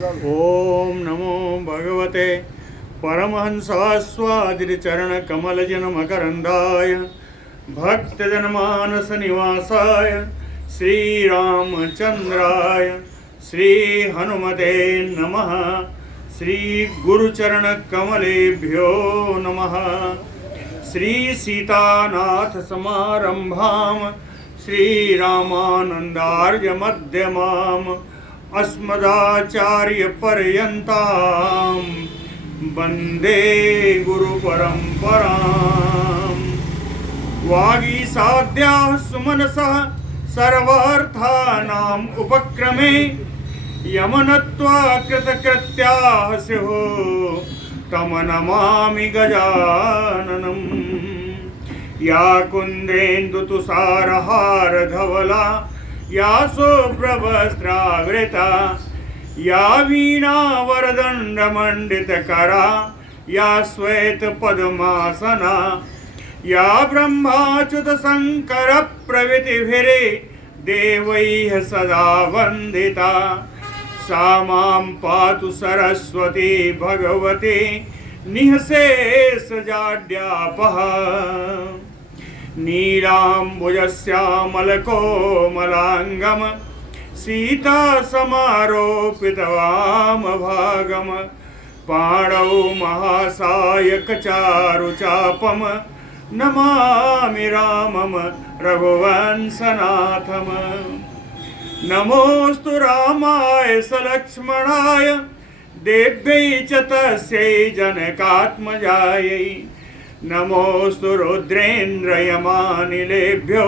ओम नमो भगवते परमहंसास्वादिचरणकमलजनमकरन्दाय भक्तजनमानसनिवासाय श्रीरामचन्द्राय श्रीहनुमते नमः। श्रीगुरुचरणकमलेभ्यो नमः। श्रीसीतानाथसमारम्भां श्रीरामानन्दार्यमध्यमाम् अस्मदाचार्यपर्यन्तां वन्दे गुरुपरम्पराम्। वागीसाद्याः सुमनसः सर्वार्थानाम् उपक्रमे यमनत्वा कृतकृत्याः स्युः तं नमामि गजाननम्। या कुन्देन्दुतुषारहारधवला या शुभ्रवस्त्रावृता या वीणावरदण्डमण्डितकरा या श्वेतपद्मासना या ब्रह्माच्युतशङ्करप्रभृतिभिः देवैः सदा वन्दिता सा मां पातु सरस्वती भगवती निःशेषजाड्यापः। नीलाम्बुजश्यामलकोमलाङ्गं सीतासमारोपितवामभागं पाणौ महासायकचारुचापं नमामि रामं रघुवंशनाथम्। नमोऽस्तु रामाय सलक्ष्मणाय देव्यै च तस्यै जनकात्मजायै। नमोऽस्तु रुद्रेन्द्रयमानिलेभ्यो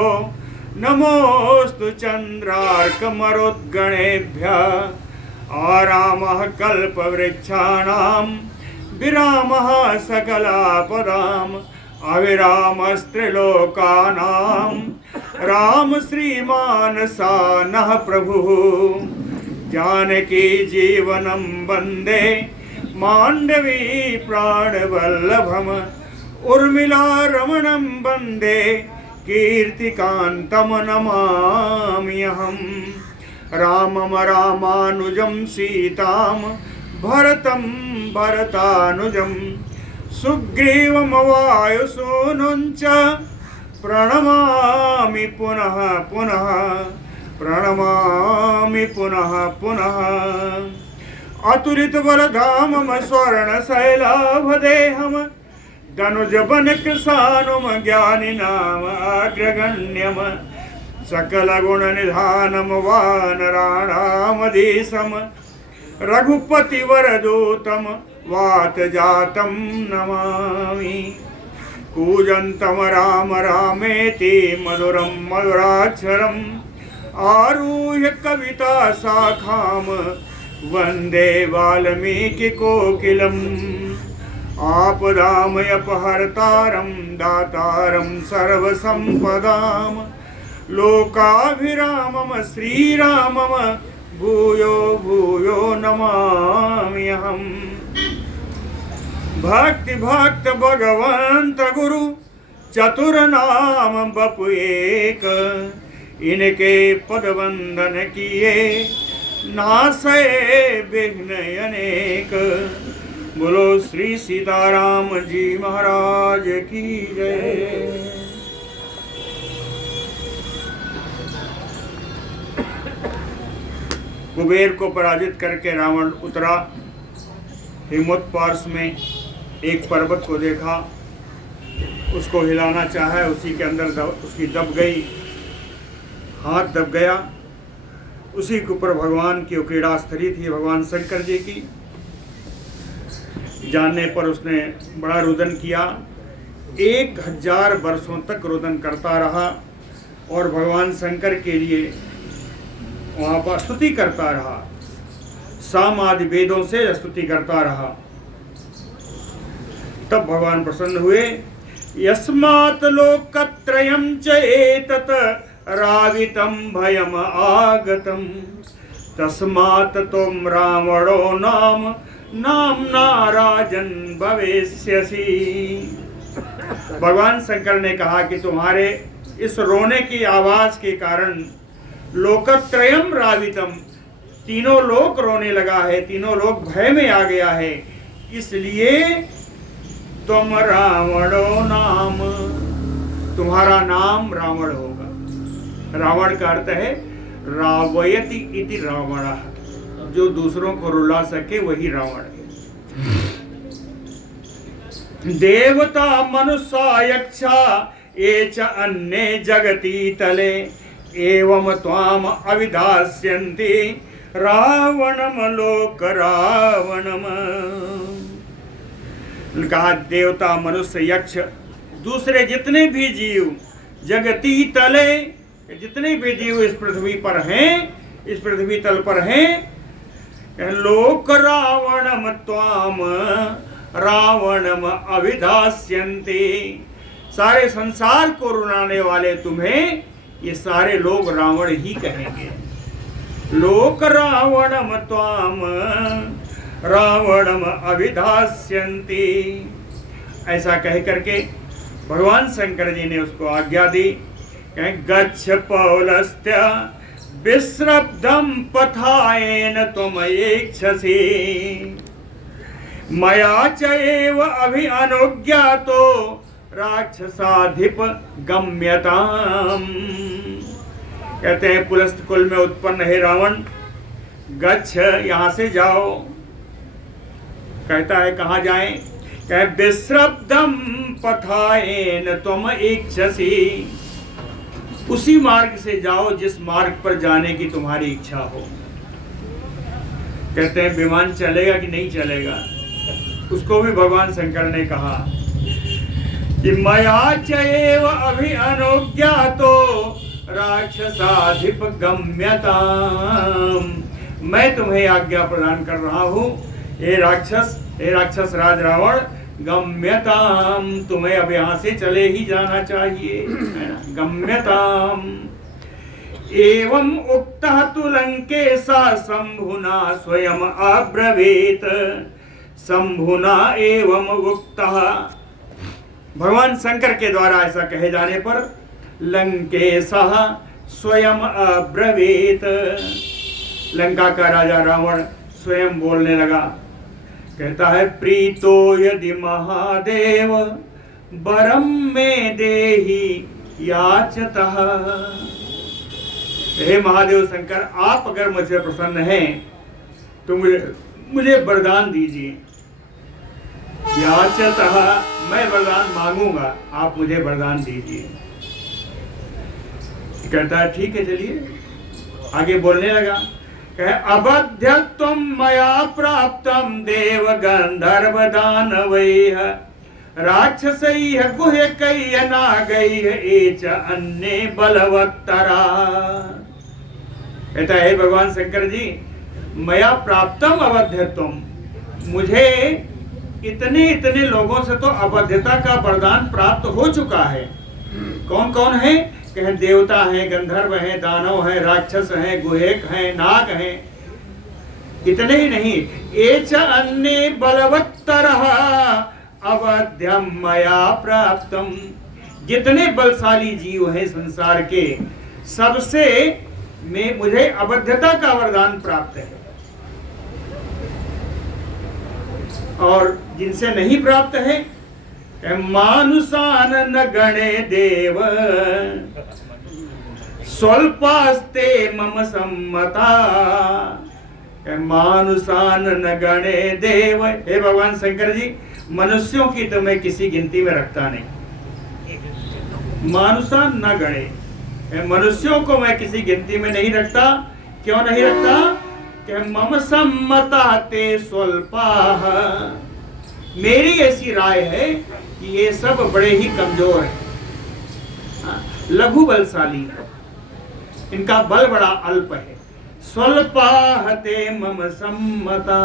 नमोऽस्तु चन्द्रार्कमरुद्गणेभ्यः। आरामः कल्पवृक्षाणां विरामः सकलापदाम् अविरामस्त्रिलोकानां राम श्रीमानसा नः प्रभुः। जानकी जीवनं वन्दे माण्डवी प्राणवल्लभम् उर्मिला रमणं वन्दे कीर्तिकान्तं नमाम्यहम्। रामं रामानुजं सीतां भरतं भरतानुजं सुग्रीवं वायुसूनुं च प्रणमामि पुनः पुनः प्रणमामि पुनः पुनः। अतुलितबलधामं स्वर्णशैलाभदेहं धनुजवनकृशानुम ज्ञानिनाम अग्रगण्यम सकलगुणनिधानं वानराणामधीशं रघुपतिवरदूतं वातजातं नमामि। कूजन्तं राम रामेति मधुरं मधुराक्षरम् आरुह्य कविताशाखां वन्दे वाल्मीकिकोकिलम्। आपदामयपहर्तारं दातारं सर्वसम्पदां लोकाभिरामं श्रीरामं भूयो भूयो नमाम्यहम्। भक्ति भक्त भगवंत गुरु चतुर्नाम बपु एक इनके पद वंदन किए नासै विघ्न अनेक। बोलो श्री सीताराम जी महाराज की जय। कुबेर को पराजित करके रावण उतरा। हिमवत पार्श्व में एक पर्वत को देखा, उसको हिलाना चाहा, उसी के अंदर उसकी दब गई, हाथ दब गया। उसी के ऊपर भगवान की क्रीड़ा स्थली थी, भगवान शंकर जी की। जानने पर उसने बड़ा रुदन किया। 1000 वर्षों तक रुदन करता रहा और भगवान शंकर के लिए वहाँ पर स्तुति करता रहा, साम आदि वेदों से स्तुति करता रहा। तब भगवान प्रसन्न हुए। यस्मात् लोकत्रयं च एतत् रावितं भयम आगतं तस्मात् त्वं रावणो नाम नाम्ना राजन भविष्यसि। भगवान शंकर ने कहा कि तुम्हारे इस रोने की आवाज के कारण लोकत्रयम रावितम, तीनों लोक रोने लगा है, तीनों लोक भय में आ गया है। इसलिए तुम रावणो नाम, तुम्हारा नाम रावण होगा। रावण का अर्थ है रावयति इति रावणः, जो दूसरों को रुला सके वही रावण है। देवता मनुष्य यक्षा ये च अन्ये जगति तले एवं त्वाम अविधास्यन्ति रावणम लोक रावणम। कहा देवता मनुष्य यक्ष दूसरे जितने भी जीव जगती तले, जितने भी जीव इस पृथ्वी पर हैं, इस पृथ्वी तल पर हैं, लोक रावणम त्वाम रावणम अविधास्यन्ति, सारे संसार को रुलाने वाले तुम्हें ये सारे लोग रावण ही कहेंगे। लोक रावणम त्वाम रावणम अविधास्यन्ति, ऐसा कह करके भगवान शंकर जी ने उसको आज्ञा दी। कहें गच्छ पौलस्त्य विश्रब्धम पथायेन त्वमयेक्षसि मया चैव अभि अनुज्ञातो राक्षसाधिप गम्यताम। कहते हैं पुलस्त कुल में उत्पन्न है रावण, गच्छ यहाँ से जाओ। कहता है कहाँ जाएं? कहे विश्रब्धम पथायेन त्वम इच्छसि, उसी मार्ग से जाओ जिस मार्ग पर जाने की तुम्हारी इच्छा हो। कहते हैं विमान चलेगा कि नहीं चलेगा? उसको भी भगवान शंकर ने कहा कि मया चैव अभि अनुज्ञातो राक्षसाधिप गम्यताम, मैं तुम्हें आज्ञा प्रदान कर रहा हूँ हे राक्षस राज रावण, गम्यताम, तुम्हें अब यहाँ से चले ही जाना चाहिए, है ना? गम्यताम। एवं उक्तः तु लंकेशा शंभुना स्वयं अब्रवीत, शंभुना एवं उक्तः, भगवान शंकर के द्वारा ऐसा कहे जाने पर लंकेशः स्वयं अब्रवीत, लंका का राजा रावण स्वयं बोलने लगा। कहता है प्रीतो यदि महादेव वरम में देहि याचतः, हे महादेव शंकर, आप अगर मुझसे प्रसन्न हैं तो मुझे वरदान दीजिए। याचतः, मैं वरदान मांगूंगा, आप मुझे वरदान दीजिए। कहता है ठीक है चलिए। आगे बोलने लगा, कहे अबध्यत्वं मया प्राप्तं देव गंधर्व दानवैः राक्षसैः गुह्यकैः नागैः एच अन्ये बलवत्तरा। कहता है भगवान शंकर जी, मया प्राप्तम अबध्यत्वम, मुझे इतने इतने लोगों से तो अबध्यता का वरदान प्राप्त हो चुका है। कौन कौन है? कहें देवता हैं, गंधर्व हैं, दानव हैं, राक्षस हैं, गुहेक हैं, नाग हैं। इतने ही नहीं, एच अन्ये बलवत्तरः अवध्यम मया प्राप्तम, जितने बलशाली जीव हैं संसार के, सबसे में मुझे अबध्यता का वरदान प्राप्त है। और जिनसे नहीं प्राप्त है, मानुषान न गणे देव स्वल्पास्ते मम सम्मता, मानुषान न गणे देव, हे भगवान शंकर जी, मनुष्यों की तो मैं किसी गिनती में रखता नहीं। मानुषान न गणे, मनुष्यों को मैं किसी गिनती में नहीं रखता। क्यों नहीं रखता? कि मम सम्मता ते स्वल्पाः, मेरी ऐसी राय है कि ये सब बड़े ही कमजोर हैं, लघु बलशाली है, इनका बल बड़ा अल्प है। स्वल्पाः ते मम सम्मता।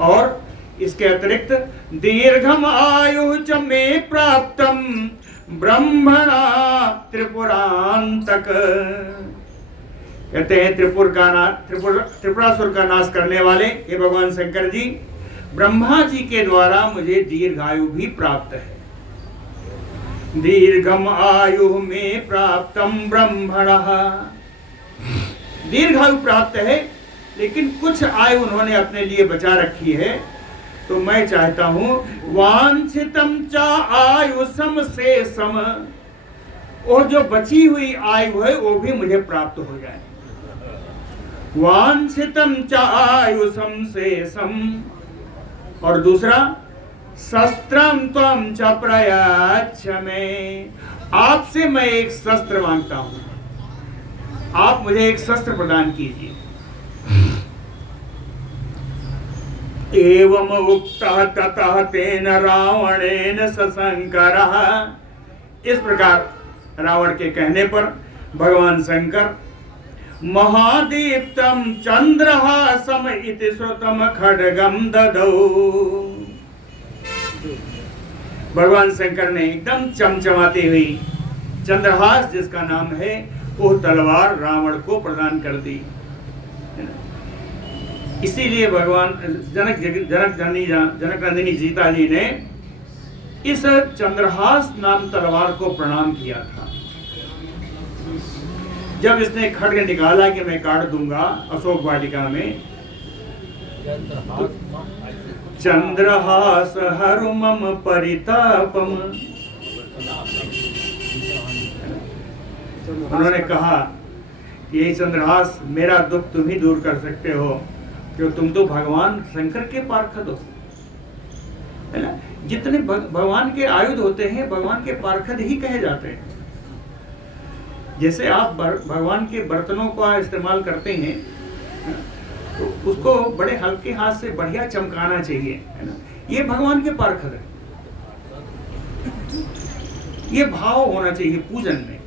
और इसके अतिरिक्त दीर्घम आयु च मे प्राप्तम ब्रह्मणा त्रिपुरांतक, कहते हैं त्रिपुरासुर का नाश करने वाले हे भगवान शंकर जी, ब्रह्मा जी के द्वारा मुझे दीर्घायु भी प्राप्त है। दीर्घम आयु में प्राप्तम ब्रह्मणः, दीर्घायु प्राप्त है, लेकिन कुछ आयु उन्होंने अपने लिए बचा रखी है। तो मैं चाहता हूं वांछितम चा आयु सम से सम, और जो बची हुई आयु है वो भी मुझे प्राप्त हो जाए। वांछितम चा आयु सम से सम, और दूसरा शस्त्रम त्वं च प्रयच्छ मे, आपसे मैं एक शस्त्र मांगता हूं, आप मुझे एक शस्त्र प्रदान कीजिए। एवं उक्तः ततः तेन रावणेन सशंकरः, इस प्रकार रावण के कहने पर भगवान शंकर महादीप्तम चंद्रहासम इति श्रुतम खड्गम ददौ, भगवान शंकर ने एकदम चमचमाती हुई चंद्रहास जिसका नाम है वो तलवार रावण को प्रदान कर दी। इसीलिए भगवान जनक नंदिनी सीता जी ने इस चंद्रहास नाम तलवार को प्रणाम किया था। जब इसने खड्ग निकाला कि मैं काट दूंगा अशोक वाटिका में, तो चंद्रहास हरु मम परितापम, उन्होंने कहा कि ये चंद्रहास मेरा दुख तुम ही दूर कर सकते हो, क्यों तुम तो भगवान शंकर के पार्षद हो, है ना। जितने भगवान के आयुध होते हैं भगवान के पार्षद ही कहे जाते हैं। जैसे आप भगवान के बर्तनों का इस्तेमाल करते हैं तो उसको बड़े हल्के हाथ से बढ़िया चमकाना चाहिए, है ना। ये भगवान के पार्षद है, ये भाव होना चाहिए पूजन में।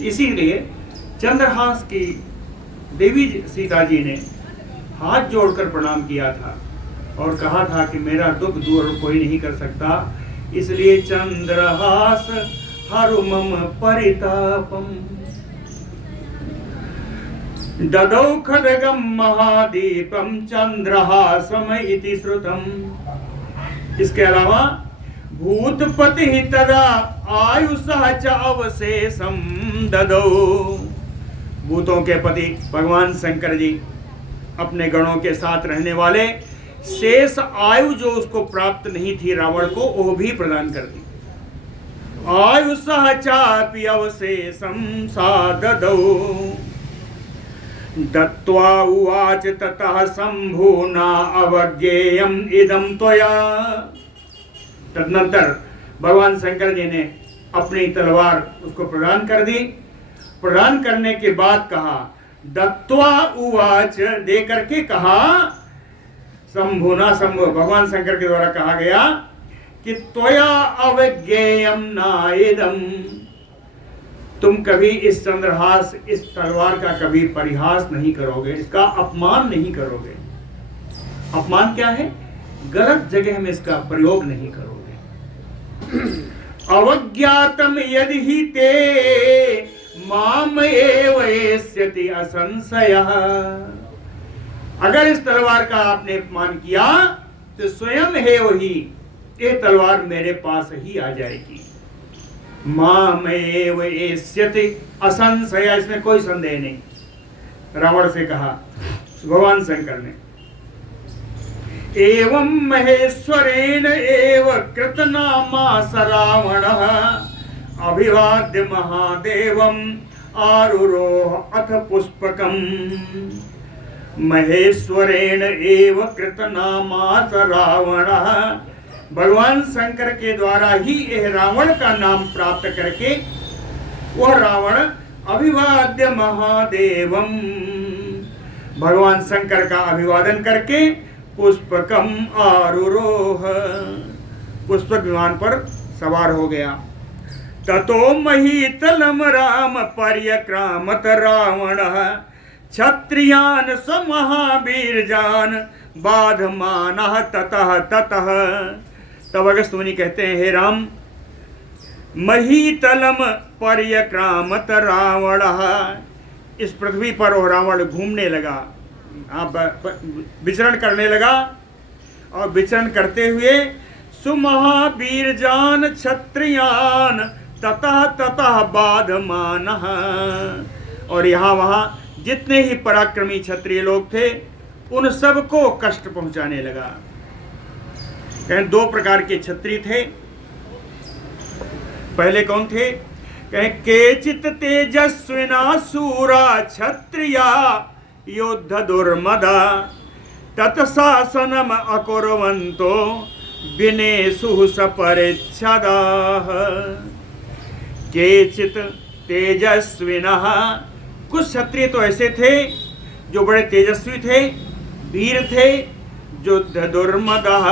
इसीलिए चंद्रहास की देवी सीता जी ने हाथ जोड़कर प्रणाम किया था और कहा था कि मेरा दुख दूर कोई नहीं कर सकता, इसलिए चंद्रहास हरु मम परितापम ददौ खड्गम महादीपम चंद्रहासम इति श्रुतम। इसके अलावा भूतपति तदा आयुषः च अवशेषम ददौ, भूतों के पति भगवान शंकर जी अपने गणों के साथ रहने वाले शेष आयु जो उसको प्राप्त नहीं थी रावण को, वो भी प्रदान कर दी। आयुषः चापि अवशेषम साददौ दत्त्वा उवाच ततः शंभुना अवज्ञेयम् इदं त्वया। तदनंतर भगवान शंकर जी ने अपनी तलवार उसको प्रदान कर दी। प्रदान करने के बाद कहा दत्त्वा उवाच, दे करके कहा, शंभुना, शंभु भगवान शंकर के द्वारा कहा गया कि त्वया अवज्ञेयम् नाइदम्, तुम कभी इस चंद्रहास इस तलवार का कभी परिहास नहीं करोगे, इसका अपमान नहीं करोगे। अपमान क्या है? गलत जगह में इसका प्रयोग नहीं करोगे। अवज्ञातम यदि ही ते माम एव एष्यति असंशयः, अगर इस तलवार का आपने अपमान किया तो स्वयं है वही ये तलवार मेरे पास ही आ जाएगी। माम एव एष्यति असंशय, इसमें कोई संदेह नहीं। रावण से कहा भगवान शंकर ने, एवं महेश्वरेण एव कृतनामास रावणः अभिवाद्य महादेवम आरुरोह अथ पुष्पकम। महेश्वरेण एव कृतनामास रावणः, भगवान शंकर के द्वारा ही यह रावण का नाम प्राप्त करके वह रावण अभिवाद्य महादेवम, भगवान शंकर का अभिवादन करके पुष्पकम आरुरोह, पुष्पक विमान पर सवार हो गया। ततो महीतलम राम पर्यक्रामत रावणः क्षत्रियान् स महावीरजान् बाधमानः ततः ततः। तब अगस्त्य मुनि कहते हैं, हे राम, महीतलम पर्यक्रामत रावणः, इस पृथ्वी पर वो रावण घूमने लगा, विचरण करने लगा, और विचरण करते हुए सुमहावीरजान क्षत्रियान ततः ततः बाधमानः, और यहाँ वहाँ जितने ही पराक्रमी क्षत्रिय लोग थे उन सबको कष्ट पहुंचाने लगा। कहें दो प्रकार के क्षत्रिय थे। पहले कौन थे? कहें केचित तेजस्विना सूरा क्षत्रिया योद्ध दुर्मदा तत्शासनम अकुर्वन्तो विनेशु सपरिच्छदाः। केचित तेजस्विनः, कुछ क्षत्रिय तो ऐसे थे जो बड़े तेजस्वी थे, वीर थे, युद्ध दुर्मदः,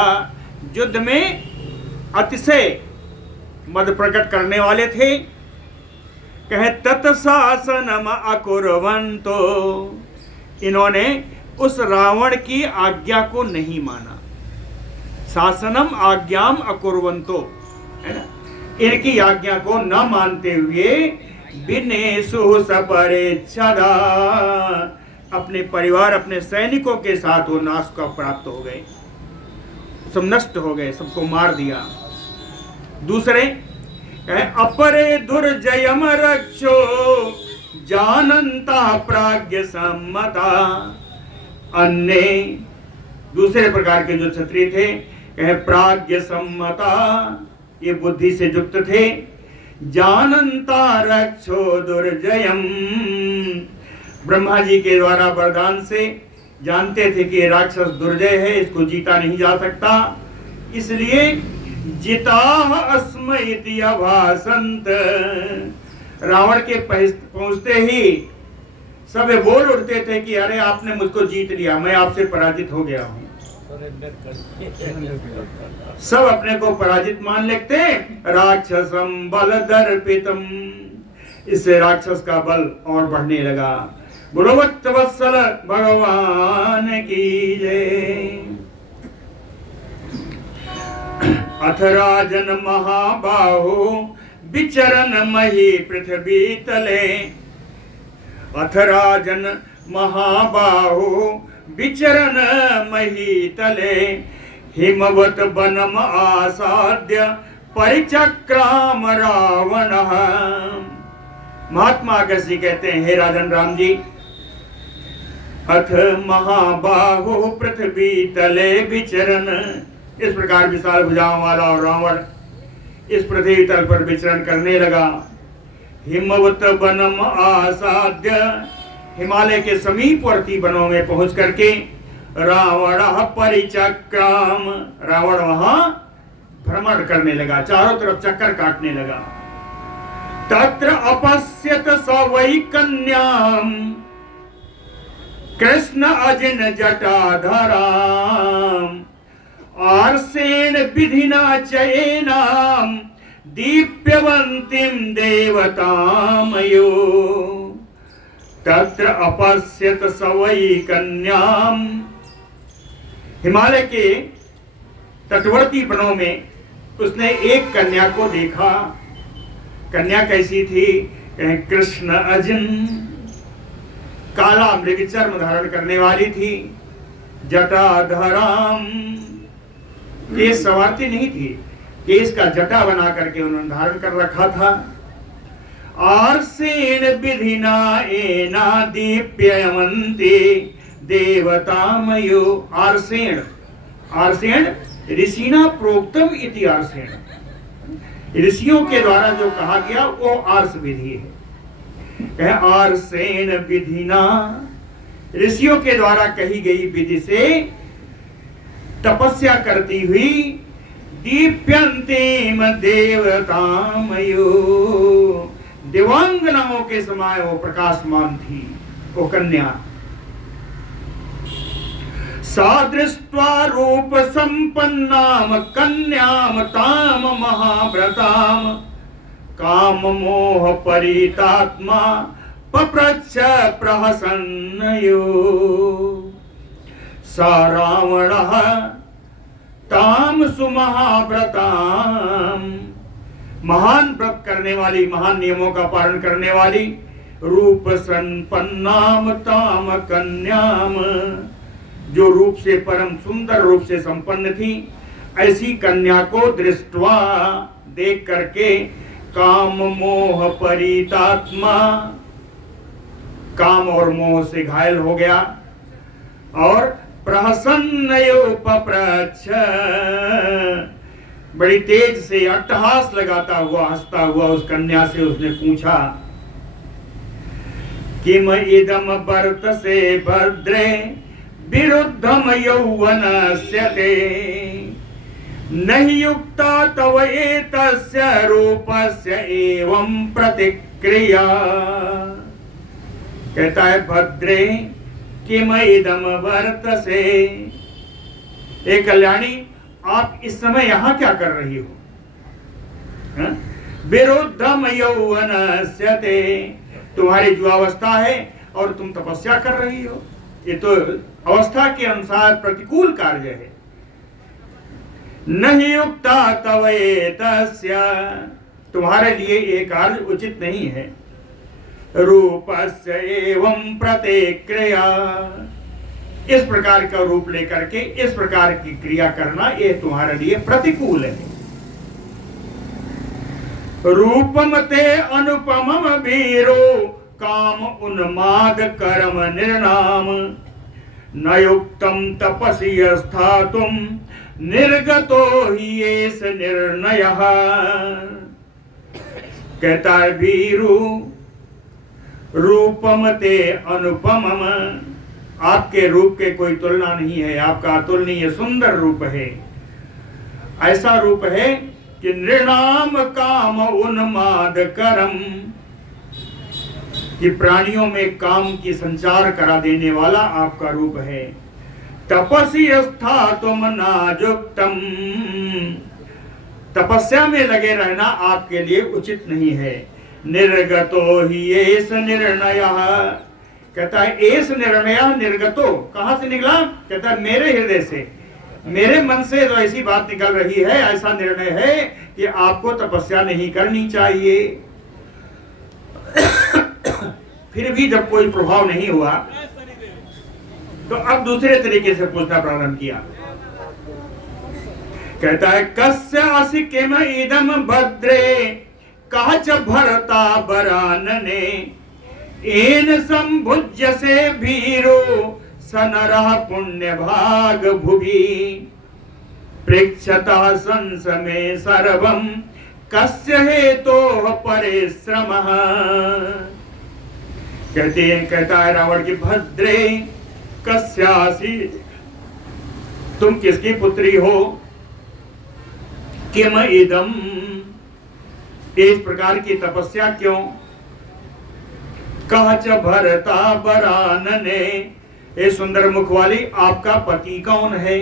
युद्ध में अतिशय मद प्रकट करने वाले थे। कहे तत्शासनम अकुर्वन्तो, इन्होंने उस रावण की आज्ञा को नहीं माना। शासनम आज्ञाम अकुर्वन्तो, है ना, इनकी आज्ञा को न मानते हुए विनेशु सपरिच्छदा, अपने परिवार अपने सैनिकों के साथ वो नाश को प्राप्त हो गए, सब नष्ट हो गए, सबको मार दिया। दूसरे अपरे दुर्जयम रक्षो जानन्ता प्राज्ञ सम्मता। अन्य दूसरे प्रकार के जो क्षत्रिय थे, कहे प्राज्ञ सम्मता, ये बुद्धि से युक्त थे। जानन्ता रक्षो दुर्जयम, ब्रह्मा जी के द्वारा वरदान से जानते थे कि राक्षस दुर्जय है, इसको जीता नहीं जा सकता, इसलिए जिता अस्म इति अभासंत, रावण के पहुंचते ही सब बोल उठते थे कि अरे आपने मुझको जीत लिया, मैं आपसे पराजित हो गया हूं। सब अपने को पराजित मान लेते। राक्षसम बल दर्पितम, इससे राक्षस का बल और बढ़ने लगा। बोलो वत्सल भगवान की जय। अथ राजन महाबाहो विचरन मही पृथ्वी तले। अथ राजन महाबाहो विचरन मही तले, हिमवत बनम आसाद्य परिचक्राम रावण। महात्मा अगस्त्य जी कहते हैं, हे राजन राम जी, अथ महाबाहो पृथ्वी तले विचरन, इस प्रकार विशाल भुजाओं वाला और रावण इस पृथ्वी तल पर विचरण करने लगा। हिमवत बनम आसाद्य, हिमालय के समीपवर्ती वनों में पहुंच करके रावण परिचक्राम, रावण वहां भ्रमण करने लगा, चारों तरफ चक्कर काटने लगा। तत्र अपश्यत स वै कन्याम कृष्ण अजिन जटाधराम, आर्षेण विधिना चयेनाम दीप्यवंतीम देवतामयो। तत्र अपश्यत स वै कन्याम, हिमालय के तटवर्ती वनों में उसने एक कन्या को देखा। कन्या कैसी थी? कृष्ण अजिन, काला मृग चर्म धारण करने वाली थी। जटाधराम, केस संवारती नहीं थी, केस का जटा बना करके उन्होंने धारण कर रखा था। आर्षेण विधिना एना दीप्यवन्ति देवतामयो। आर्षेण, आर्षेण ऋषिना प्रोक्तम इति आर्षेण, ऋषियों के द्वारा जो कहा गया वो आर्ष विधि है। आर्षेण विधिना, ऋषियों के द्वारा कही गई विधि से तपस्या करती हुई दीप्यन्तीम देवतामयो, देवांगनाओं के समय वो प्रकाशमान थी वो कन्या। सा दृष्ट्वा रूप संपन्नाम कन्याम ताम महाव्रताम, काम मोह परितात्मा पप्रच्छ प्रहसन्नयो। सा रावणः ताम सुमहाव्रताम, महान व्रत करने वाली, महान नियमों का पालन करने वाली, रूप संपन्नाम ताम कन्याम, जो रूप से परम सुंदर रूप से संपन्न थी, ऐसी कन्या को दृष्टवा, देख करके, काम मोह परितात्मा, काम और मोह से घायल हो गया और प्रहसन्नयोपप्रच्छ, बड़ी तेज से अट्टहास लगाता हुआ हंसता हुआ उस कन्या से उसने पूछा, किम इदम वर्तसे भद्रे विरुद्धम यौवनस्य ते, नहीं युक्ता तव एतस्य रूपस्य एवं प्रतिक्रिया। कहता है, भद्रे किम इदम वर्तसे, ए कल्याणी आप इस समय यहां क्या कर रही हो? विरुद्धम यौवनस्य ते, तुम्हारी युवावस्था है और तुम तपस्या कर रही हो, ये तो अवस्था के अनुसार प्रतिकूल कार्य है। नहीं युक्ता तव एतस्य, तुम्हारे लिए ये कार्य उचित नहीं है। रूपस्य एवं प्रतिक्रिया, इस प्रकार का रूप लेकर के इस प्रकार की क्रिया करना ये तुम्हारे लिए प्रतिकूल है। रूपम ते अनुपमम वीरो काम उन्माद कर्म निर्णाम, न युक्तम तपसी स्थातुम निर्गतो ही एष निर्णयः। कहता है, वीरु रूपम ते अनुपमम, आपके रूप के कोई तुलना नहीं है, आपका अतुलनीय सुंदर रूप है। ऐसा रूप है कि नृणाम काम उन्माद करम, कि प्राणियों में काम की संचार करा देने वाला आपका रूप है। तपसी स्थातुम नाजुक्तम, तपस्या में लगे रहना आपके लिए उचित नहीं है। निर्गतो ही एष निर्णयः, कहता है एष निर्णयः निर्गतो, कहां से निकला? कहता है मेरे हृदय से, मेरे मन से तो ऐसी बात निकल रही है, ऐसा निर्णय है कि आपको तपस्या नहीं करनी चाहिए। फिर भी जब कोई प्रभाव नहीं हुआ तो अब दूसरे तरीके से पूछना प्रारंभ किया। कहता है, कस्य असि किम इदम भद्रे काच भरता बरानने, एन संभुज्य से भीरो सनरः पुण्य भाग भुवि, पृच्छतः संसमे सर्वं कस्य हेतोः परिश्रमः। कहता है रावण की, भद्रे कस्यासि, तुम किसकी पुत्री हो? किम इदम, इस प्रकार की तपस्या क्यों? कहच भरता बरानने, ये सुंदर मुख वाली आपका पति कौन है?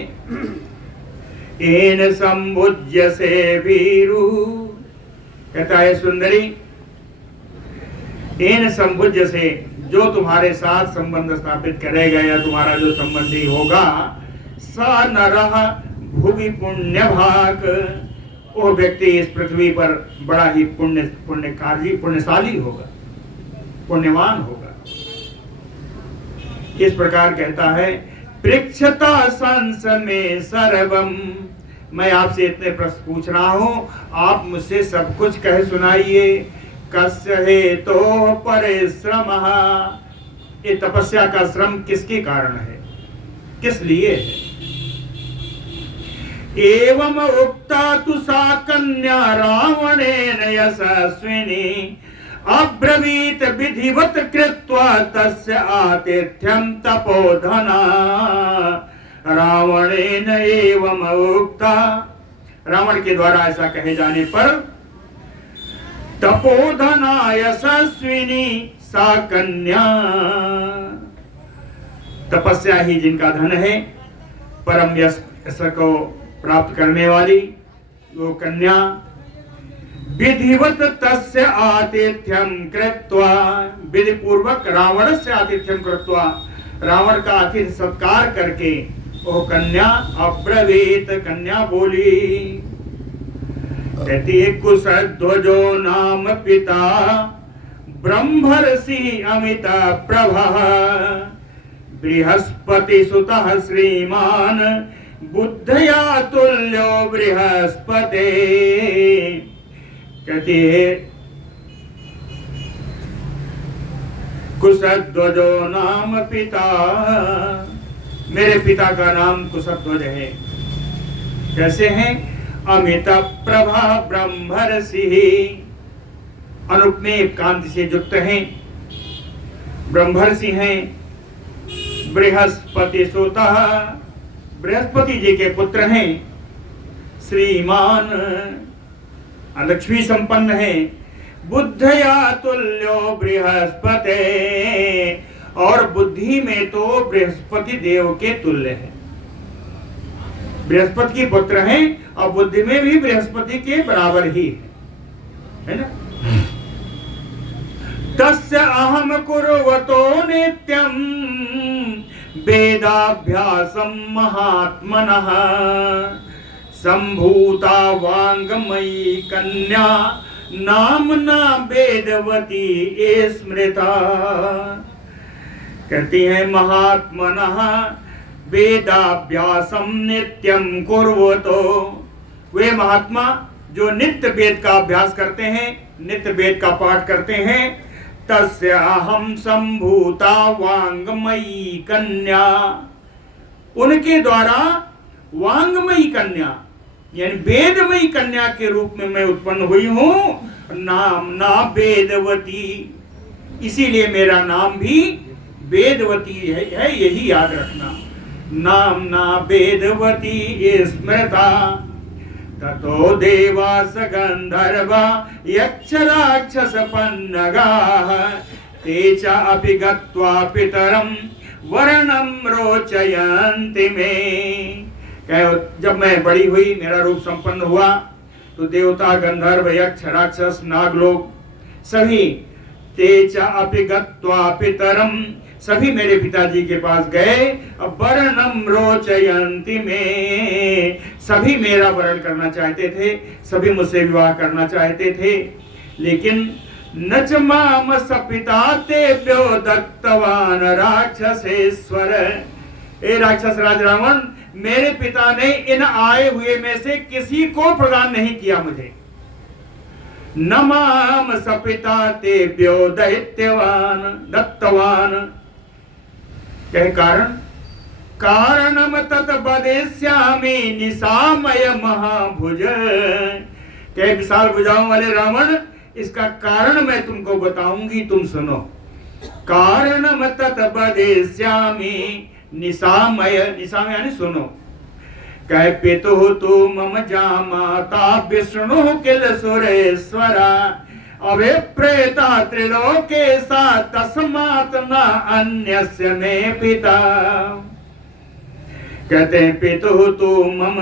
एन संभुज्य से वीरु, कहता है सुंदरी, एन संभुज्य से, जो तुम्हारे साथ संबंध स्थापित करेगा या तुम्हारा जो संबंधी होगा, स नरः भुवि पुण्य भाग, वो व्यक्ति इस पृथ्वी पर बड़ा ही पुण्यकारी पुण्यशाली होगा, पुण्यवान होगा। इस प्रकार कहता है, पृच्छता संस में सर्वम, मैं आपसे इतने प्रश्न पूछ रहा हूं, आप मुझसे सब कुछ कह सुनाइए। कस्य हेतोः परिश्रमः, ये तपस्या का श्रम किसके कारण है, किस लिए है? एवं उक्ता तु सा कन्या रावणेन यशस्विनी, अब्रवीत विधिवत कृत्वा तस्य आतिथ्यं तपोधना। रावणेन एवं उक्ता, रावण के द्वारा ऐसा कहे जाने पर, तपोधना यशस्विनी सा कन्या, तपस्या ही जिनका धन है, परम यश को प्राप्त करने वाली वो कन्या, विधिवत तस्य आतिथ्यम कृत्वा, विधि पूर्वक रावण से आतिथ्यम कृत्वा, रावण का आतिथ्य सत्कार करके वो कन्या अब्रवीत, कन्या बोली। कहती है, कुशध्वजो नाम पिता ब्रह्मर्षि अमित प्रभः, बृहस्पति सुतः श्रीमान बुद्धया तुल्यो बृहस्पते। कहती है, कुछ कुशध्वजो नाम पिता, मेरे पिता का नाम कुशध्वज है। कैसे हैं? अमित प्रभा ब्रह्मर्षि, अनुपमेय कांति से युक्त हैं, ब्रह्मर्षि हैं। बृहस्पति सुतः, बृहस्पति जी के पुत्र हैं। श्रीमान, लक्ष्मी संपन्न है। बुद्धया तुल्यो बृहस्पति, और बुद्धि में तो बृहस्पति देव के तुल्य है। बृहस्पति के पुत्र हैं और बुद्धि में भी बृहस्पति के बराबर ही है ना। तस्य अहम कुर्वतो नित्यं वेदाभ्यासं महात्मनः, संभूता वांगमयी कन्या नामना वेदवती स्मृता। कहती हैं महात्मनः वेदाभ्यासम नित्यम कुर्वतो, वे महात्मा जो नित्य वेद का अभ्यास करते हैं, नित्य वेद का पाठ करते हैं। तस्य अहम संभूता वांगमयी कन्या, उनके द्वारा वांगमयी कन्या यानी वेदमयी कन्या के रूप में मैं उत्पन्न हुई हूं। नाम ना वेदवती, इसीलिए मेरा नाम भी वेदवती है, यही याद रखना। नाम ना वेदवती स्मृता, ततो देवास गंधर्वा यक्ष राक्षस पन्नगाः, ते च अपि गत्वा पितरं वर्णं रोचयन्ति मे। जब मैं बड़ी हुई, मेरा रूप संपन्न हुआ, तो देवता गंधर्व यक्ष राक्षस नागलोक सभी ते च अपि गत्वा पितरं, सभी मेरे पिताजी के पास गए। अब वर्णम रोचयन्ति में, सभी मेरा वर्ण करना चाहते थे, सभी मुझसे विवाह करना चाहते थे। लेकिन न च माम सपिता तेभ्यो दत्तवान राक्षसेश्वर, ए राक्षस राज रावण, मेरे पिता ने इन आए हुए में से किसी को प्रदान नहीं किया मुझे। न माम सपिता तेभ्यो दैत्यवान दत्तवान, कहे कारण कारणम तत बदेश्यामि निशामय महाभुज, कहे विशाल भुजाओं वाले रावण, इसका कारण मैं तुमको बताऊंगी, तुम सुनो। कारणम तत बदेश्यामि निशामय, निशामय यानी सुनो। कहे पितुः तु मम जामाता विष्णु किल सुरेश्वरा, अभिप्रेता त्रिलोके सा तस्मात् न अन्यस्य मे पिता। कहते हैं पितुः तु मम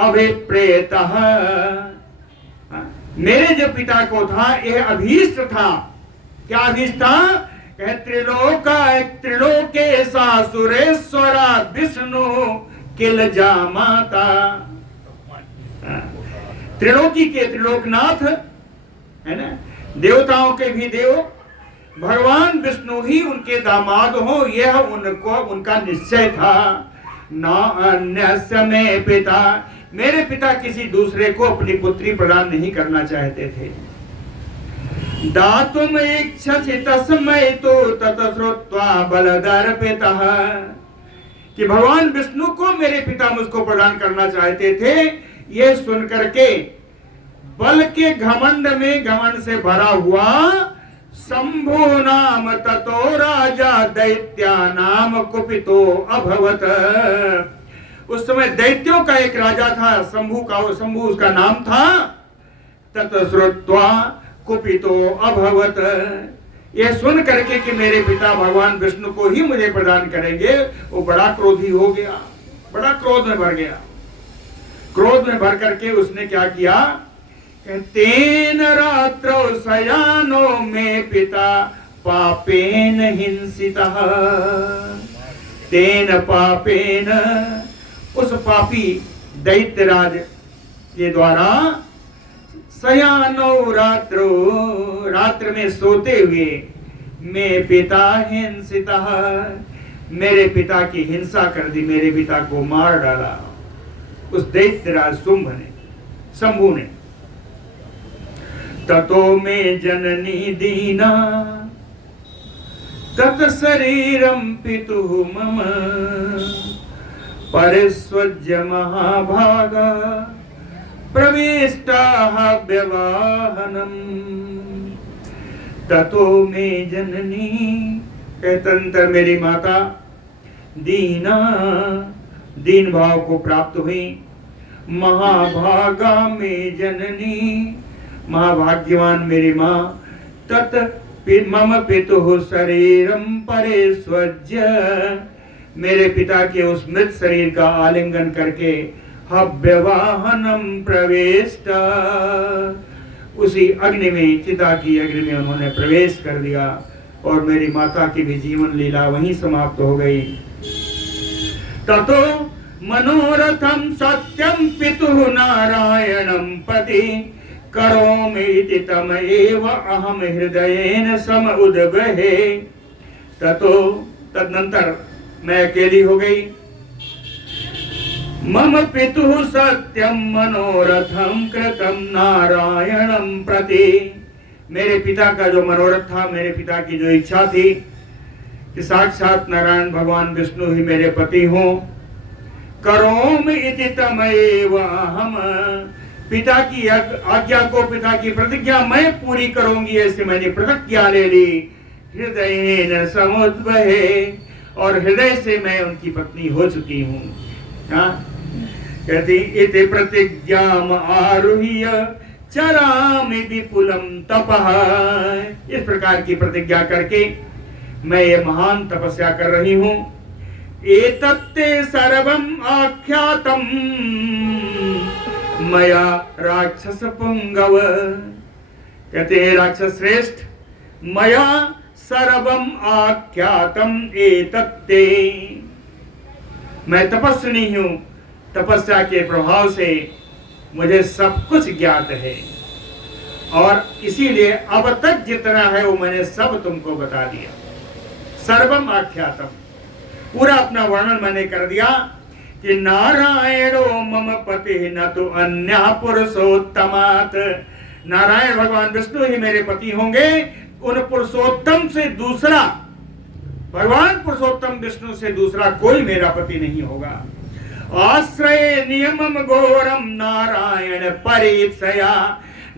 अभिप्रेतः, मेरे जो पिता को था यह अभीष्ट था। क्या अभीष्ट था? कहे त्रिलोके सा सुरेश्वरा विष्णु किल जामाता, त्रिलोकी के त्रिलोकनाथ है ना, देवताओं के भी देव भगवान विष्णु ही उनके दामाद हो, यह उनको उनका निश्चय था। न अन्यस्य मे पिता, मेरे पिता किसी दूसरे को अपनी पुत्री प्रदान नहीं करना चाहते थे। दातुम इच्छसि तस्मै तो तत श्रुत्वा बलदर्पितः, कि भगवान विष्णु को मेरे पिता मुझको प्रदान करना चाहते थे, ये सुन करके बल के घमंड में घमंड से भरा हुआ शंभु नाम ततो राजा दैत्या नाम कुपितो अभवत। उस समय दैत्यों का एक राजा था, शंभु उसका नाम था। तत श्रुत्वा कुपितो अभवत, यह सुन करके कि मेरे पिता भगवान विष्णु को ही मुझे प्रदान करेंगे, वो बड़ा क्रोधी हो गया, बड़ा क्रोध में भर गया। क्रोध में भर करके उसने क्या किया? तेन रात्रौ शयानो में पिता पापेन हिंसितः, तेन पापेन, उस पापी दैत्यराज के द्वारा शयानो रात्रो, रात्र में सोते हुए, में पिता हिंसितः, मेरे पिता की हिंसा कर दी, मेरे पिता को मार डाला उस दैत्यराज शुंभ ने, शंभु ने। ततो में जननी दीना, तत् शरीरं पितुः मम परिस्वज्य महाभागा प्रविष्टाः व्यवाहनम् ततो मे जननी, तदनंतर मेरी माता दीन भाव को प्राप्त हुई। महाभागा में जननी, महाभाग्यवान मेरी माँ। तत् मम पितुः शरीरम परिस्वज्य, मेरे पिता के उस मृत शरीर का आलिंगन करके हव्यवाहनम प्रवेष्ट, उसी अग्नि में, चिता की अग्नि में उन्होंने प्रवेश कर दिया और मेरी माता की भी जीवन लीला वहीं समाप्त हो गई। ततो मनोरथम सत्यम पितुः नारायणं पति करोमि इति तम एव अहम हृदयेन सम उद्बहे। ततो, तदनंतर मैं अकेली हो गई। मम पितुः सत्यम मनोरथम कृतम नारायणं प्रति, मेरे पिता का जो मनोरथ था, मेरे पिता की जो इच्छा थी कि साक्षात नारायण भगवान विष्णु ही मेरे पति हों। करोमि इति तम एव अहम, पिता की आज्ञा को, पिता की प्रतिज्ञा मैं पूरी करूंगी, ऐसे मैंने प्रतिज्ञा ले ली। हृदयेन समुद्भवे, और हृदय से मैं उनकी पत्नी हो चुकी हूँ। कहती इति प्रतिज्ञाम आरुह्य चरामि विपुलम तपः, इस प्रकार की प्रतिज्ञा करके मैं ये महान तपस्या कर रही हूँ। एतत्ते सर्वम आख्यातम मया राक्षस पुंगव, कहते हैं राक्षस श्रेष्ठ, मया सर्वम आख्यातम एतत्ते, मैं तपस्विनी हूँ, तपस्या के प्रभाव से मुझे सब कुछ ज्ञात है और इसीलिए अब तक जितना है वो मैंने सब तुमको बता दिया। सर्वम आख्यातम, पूरा अपना वर्णन मैंने कर दिया कि नारायणो मम पति न तो अन्य पुरुषोत्तमात्, नारायण भगवान विष्णु ही मेरे पति होंगे, उन पुरुषोत्तम से दूसरा, भगवान पुरुषोत्तम विष्णु से दूसरा कोई मेरा पति नहीं होगा। आश्रय नियमम घोरम नारायण परीप्सया,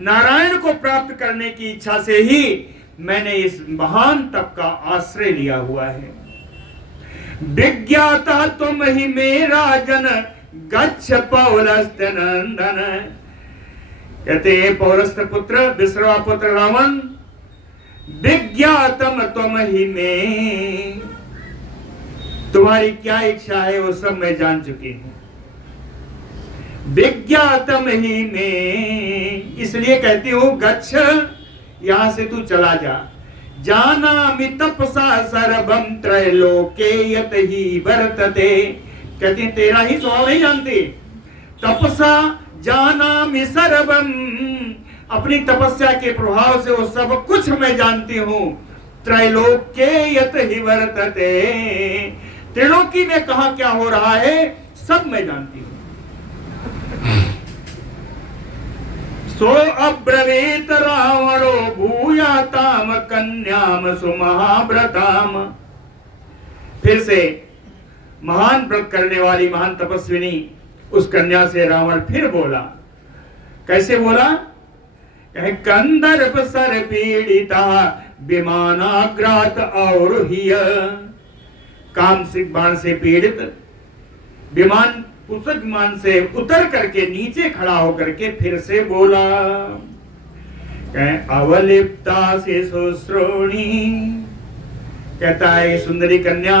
नारायण को प्राप्त करने की इच्छा से ही मैंने इस महान तप का आश्रय लिया हुआ है। विज्ञाता तुम ही मेरा जन गच्छ पौलस्त नंदन, कहते हैं पौलस्त पुत्र, विश्रवा पुत्र रावण, विज्ञातम तुम ही में, तुम्हारी क्या इच्छा है वो सब मैं जान चुकी हूं। विज्ञातम ही में, इसलिए कहती हूं गच्छ, यहां से तू चला जा। जानामि तपसा सर्वम त्रैलोके यत ही वर्तते, कहती हैं तेरा ही स्वभाव नहीं जानती। तपसा जानामि सर्वम, अपनी तपस्या के प्रभाव से वो सब कुछ मैं जानती हूं। त्रैलोके यत ही वर्तते, त्रिलोकी में कहा क्या हो रहा है सब मैं जानती हूं। सो अब्रवीत रावणो भूयाताम कन्याम सुमहाव्रताम, फिर से महान व्रत करने वाली महान तपस्विनी उस कन्या से रावण फिर बोला। कैसे बोला? कंदर्प सर पीड़िता विमानाग्रात और हिय, काम से बाण से पीड़ित विमान, पुष्पक विमान से उतर करके नीचे खड़ा होकर के फिर से बोला। अवलिप्ता से सुश्रोणी, कहता है सुंदरी कन्या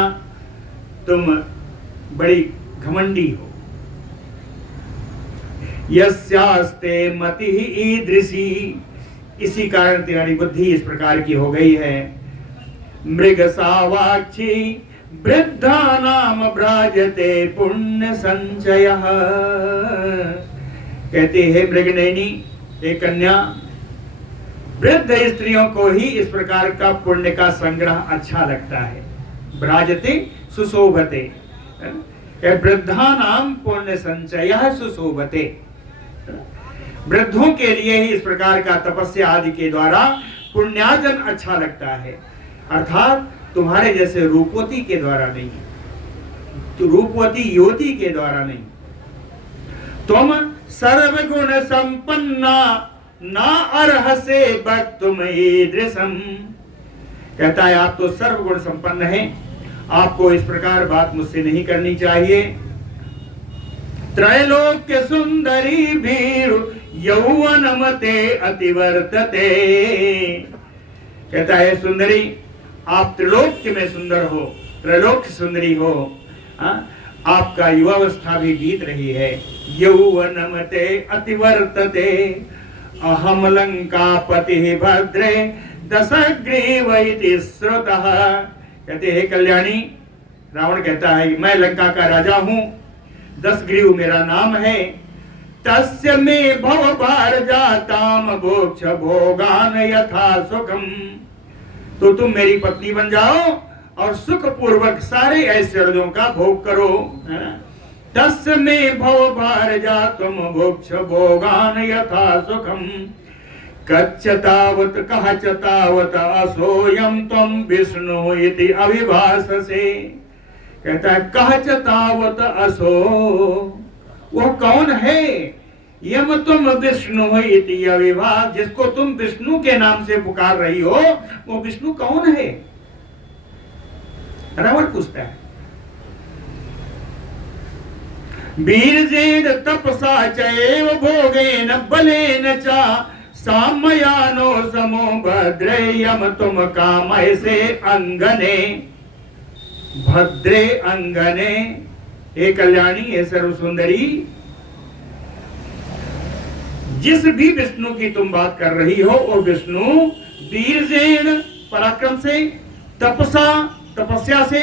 तुम बड़ी घमंडी हो। यस्यास्ते मति ईदृशी, इसी कारण तुम्हारी बुद्धि इस प्रकार की हो गई है। मृग सावाक्षी वृद्धा नाम भ्राजते पुण्य संचय, कहते हैं मृगनयनी एक कन्या, वृद्ध स्त्रियों को ही इस प्रकार का पुण्य का संग्रह अच्छा लगता है। भ्राजते सुशोभते, वृद्धा नाम पुण्य संचय सुशोभते, वृद्धों के लिए ही इस प्रकार का तपस्या आदि के द्वारा पुण्यार्जन अच्छा लगता है। अर्थात तुम्हारे जैसे रूपवती के द्वारा नहीं, तो रूपवती युवती के द्वारा नहीं। तुम सर्वगुण संपन्ना ना अर्ह से तुम ईदृशम। कहता है आप तो सर्वगुण संपन्न हैं, आपको इस प्रकार बात मुझसे नहीं करनी चाहिए। त्रैलोक्य सुंदरी भीर यौवनमते अतिवर्तते। कहता है सुंदरी, आप त्रिलोक्य में सुंदर हो, त्रैलोक्य सुंदरी हो, आपका युवावस्था भी बीत रही है। यौवनमते अतिवर्तते अहम लंकापति भद्रे दशग्रीव इति श्रुतः। कहते हैं कल्याणी, रावण कहता है मैं लंका का राजा हूं, दशग्रीव मेरा नाम है। तस्य में भव भार जाताम भोक्ष भोगान यथा सुखम। तो तुम मेरी पत्नी बन जाओ और सुख पूर्वक सारे ऐश्वर्यों का भोग करो, है ना। तस्य में भव भार जातम भोक्ष भोगान यथा सुखम। कच्चतावत कहचतावत असोयम तम विष्णु इति अभिभाषसे। कहता है कहचतावत असो, वो कौन है? यम तुम विष्णु इति अभिभाष, जिसको तुम विष्णु के नाम से पुकार रही हो, वो विष्णु कौन है? रावण पूछता है। बीरजेन तपसा चैव भोगेन बलेन चा सामयानो समो भद्रे यम तुम काम ऐसे अंगने। भद्रे अंगने, हे कल्याणी, हे सर्व सुंदरी, जिस भी विष्णु की तुम बात कर रही हो वो विष्णु वीरजेन पराक्रम से, तपसा तपस्या से,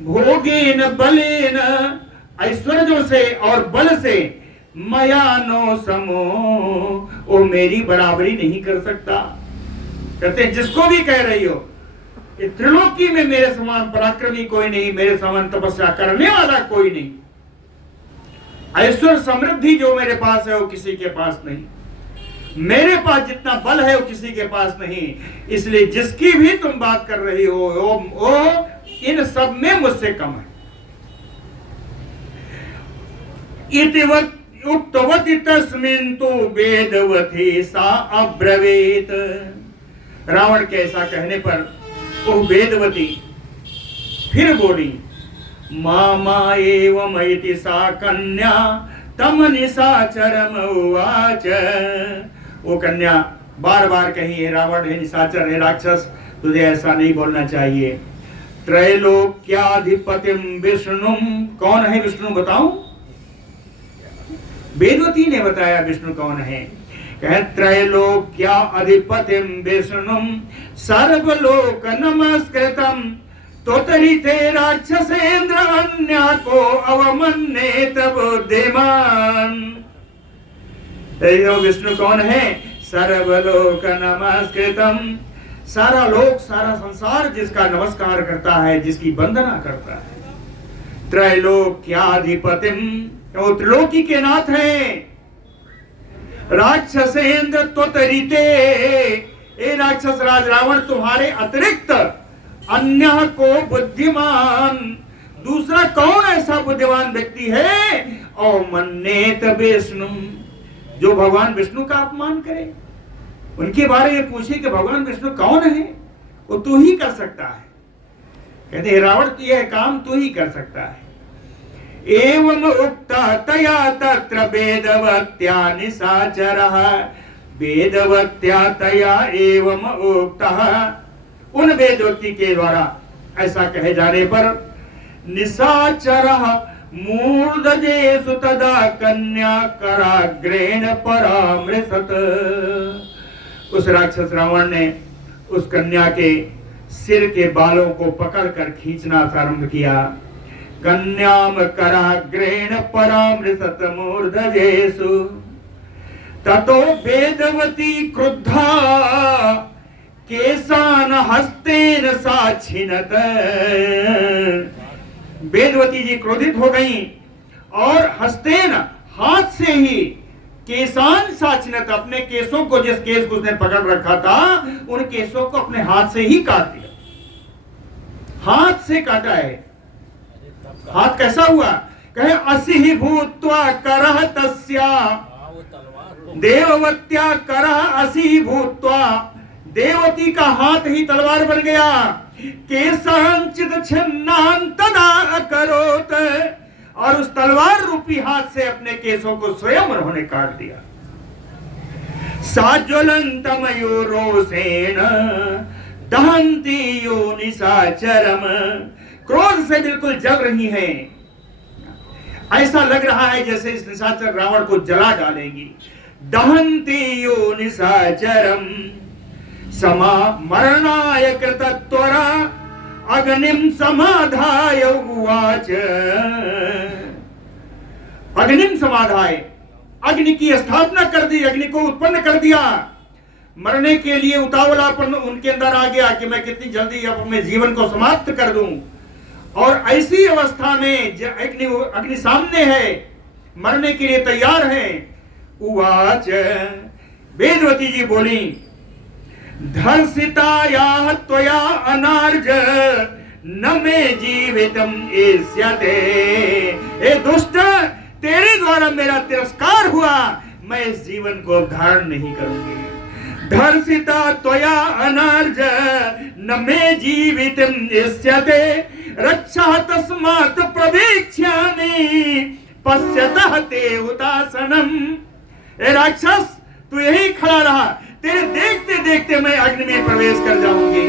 भोगेन बलेन ऐश्वर्यों से और बल से, मयानो समो, वो मेरी बराबरी नहीं कर सकता। कहते जिसको भी कह रही हो त्रिलोकी में मेरे समान पराक्रमी कोई नहीं, मेरे समान तपस्या करने वाला कोई नहीं, ऐश्वर्य समृद्धि जो मेरे पास है वो किसी के पास नहीं, मेरे पास जितना बल है वो किसी के पास नहीं। इसलिए जिसकी भी तुम बात कर रही हो वो इन सब में मुझसे कम है। इतिवत उक्तवती तस्मिन् तु वेदवती सा अब्रवीत। रावण के ऐसा कहने पर वो वेदवती फिर बोली, मामा एवं इति सा कन्या तम निशाचरम उवाच। वो कन्या बार बार कही, हे रावण, हे निशाचर, हे राक्षस, तुझे ऐसा नहीं बोलना चाहिए। त्रैलोक्याधिपतिम विष्णु, कौन है विष्णु बताऊं? वेदवती ने बताया विष्णु कौन है। कहे त्रैलोक्या अधिपतिम विष्णु सर्वलोक नमस्कृतम तोतरिते राक्षसेंद्र अन्या को अवमन्येत बुद्धिमान। विष्णु कौन है? सर्वलोक नमस्कृतम, सारा लोक सारा संसार जिसका नमस्कार करता है, जिसकी वंदना करता है। त्रैलोक्याधिपतिम, वो त्रिलोकी के नाथ हैं। राक्षसेंद्र त्वतरिते, ए राक्षस राज रावण, तुम्हारे अतिरिक्त अन्य को बुद्धिमान, दूसरा कौन ऐसा बुद्धिमान व्यक्ति है? और मन्नेत विष्णु, जो भगवान विष्णु का अपमान करे, उनके बारे में पूछे कि भगवान विष्णु कौन है, वो तू ही कर सकता है। कहते हैं रावण, यह काम तू ही कर सकता है। एवं उक्ता तया तत्र वेदवत्या निशाचरः, वेदवत्या तया एवं उक्तः, उन वेदवती के द्वारा ऐसा कहे जाने पर निशाचरः मूर्धजेषु तदा कन्या कराग्रेण परामृशत। उस राक्षस रावण ने उस कन्या के सिर के बालों को पकड़कर खींचना आरंभ किया। कन्याम कराग्रेण परामृशत मूर्धजेषु ततो वेदवती क्रुद्धा केशान हस्तेन साक्षिणत। वेदवती जी क्रोधित हो गई और हस्तेन, हाथ से ही, केशान साक्षिणत, अपने केसों को, जिस केस को उसने पकड़ रखा था, उन केसों को अपने हाथ से ही काट दिया। हाथ से काटा है। हाथ कैसा हुआ? कहे असि भूत्वा करह तस्या देववत्या करह असि भूत्वा, देवती का हाथ ही तलवार बन गया। केशांचित छिन्नांतना अकरोत, और उस तलवार रूपी हाथ से अपने केसों को स्वयं उन्होंने काट दिया। साज्वलंत मयूरोसेन दहंती योनिसाचरम, क्रोध से बिल्कुल जल रही हैं। ऐसा लग रहा है जैसे इस निशाचर रावण को जला डालेंगी। दहंती योनिसाचरम समा मरणाय कृतत्वरा अग्निम समाधाय उवाच। अग्निम समाधाय, अग्नि की स्थापना कर दी, अग्नि को उत्पन्न कर दिया। मरने के लिए उतावलापन उनके अंदर आ गया कि मैं कितनी जल्दी अब अपने जीवन को समाप्त कर दूं। और ऐसी अवस्था में अग्नि सामने है, मरने के लिए तैयार है। उवाच, वेदवती जी बोली, धर्षितायाः त्वया अनार्ज न मे जीवितम एष्यते। ए दुष्ट, तेरे द्वारा मेरा तिरस्कार हुआ, मैं इस जीवन को धारण नहीं करूंगी। धर्षिता त्वया अनार्ज न मे जीवितम एष्यते, रक्षा तस्मात् प्रवेक्ष्यामि पश्यतः ते हुतासनम। ए राक्षस, तू यही खड़ा रहा, तेरे देखते देखते मैं अग्नि में प्रवेश कर जाऊंगी।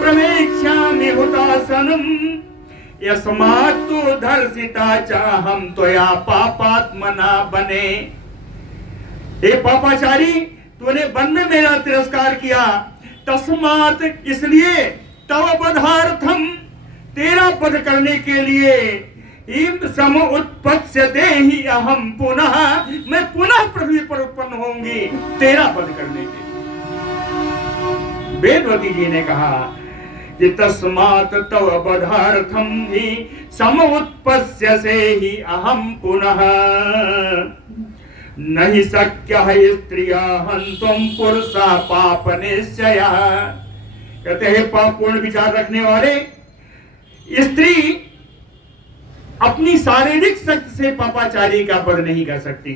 प्रवेक्ष्यामि हुतासनम यस्मात्तु धर्षिता चाहम त्वया पापात्मना बने। हे पापाचारी, तूने वन में मेरा तिरस्कार किया, तस्मात्, इसलिए, तव वधार्थम, तेरा वध करने के लिए, इम सम उत्पत्स्यते ही अहम पुनः, मैं पुनः पृथ्वी पर उत्पन्न होंगी तेरा वध करने के लिए। वेदवती जी ने कहा कि तस्मात् तव वधार्थम ही सम उत्पत्स्यसे ही अहम पुनः, नहीं शक्य है स्त्रिया हंतुम पुरुषा पाप निश्चयः। कहते हैं पापपूर्ण विचार रखने वाले, स्त्री अपनी शारीरिक शक्ति से पापाचारी का वध नहीं कर सकती।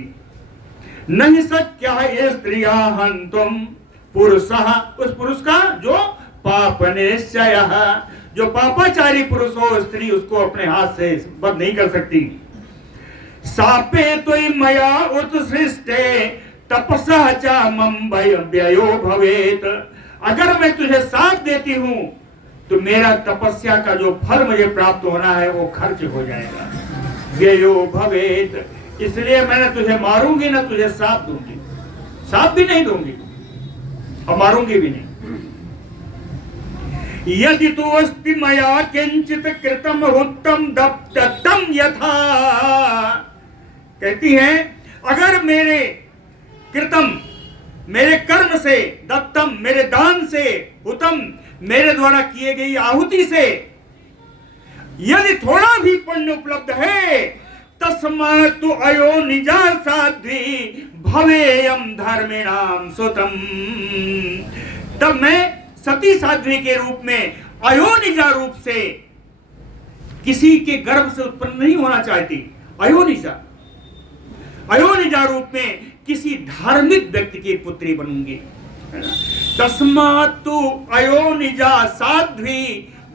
नहीं शक्य है स्त्रिया हंतुम पुरुषः, उस पुरुष का जो पाप निश्चयः, जो पापाचारी पुरुष हो, स्त्री उसको अपने हाथ से वध नहीं कर सकती। सापे त्वयि मया उत्सृष्टे तपसः च मम व्ययो भवेत्। अगर मैं तुझे साथ देती हूं तो मेरा तपस्या का जो फल मुझे प्राप्त होना है वो खर्च हो जाएगा। व्ययो भवेत्, इसलिए मैंने तुझे मारूंगी ना, तुझे साथ दूंगी, साथ भी नहीं दूंगी और मारूंगी भी नहीं। यदि तु अस्ति मया किंचित कृतम हुत्तम दत्तम यथा, कहती है अगर मेरे कृतम, मेरे कर्म से, दत्तम, मेरे दान से, हुतम, मेरे द्वारा किए गई आहुति से यदि थोड़ा भी पुण्य उपलब्ध है, तस्मात् तु अयो निजा साध्वी भवेयम धर्मिणाम सुतम, तब मैं सती साध्वी के रूप में अयोनिजा रूप से किसी के गर्भ से उत्पन्न नहीं होना चाहती। अयोनिजा रूप में किसी धार्मिक व्यक्ति की पुत्री बनूंगी। तस्मात् तु अयोनिजा साध्वी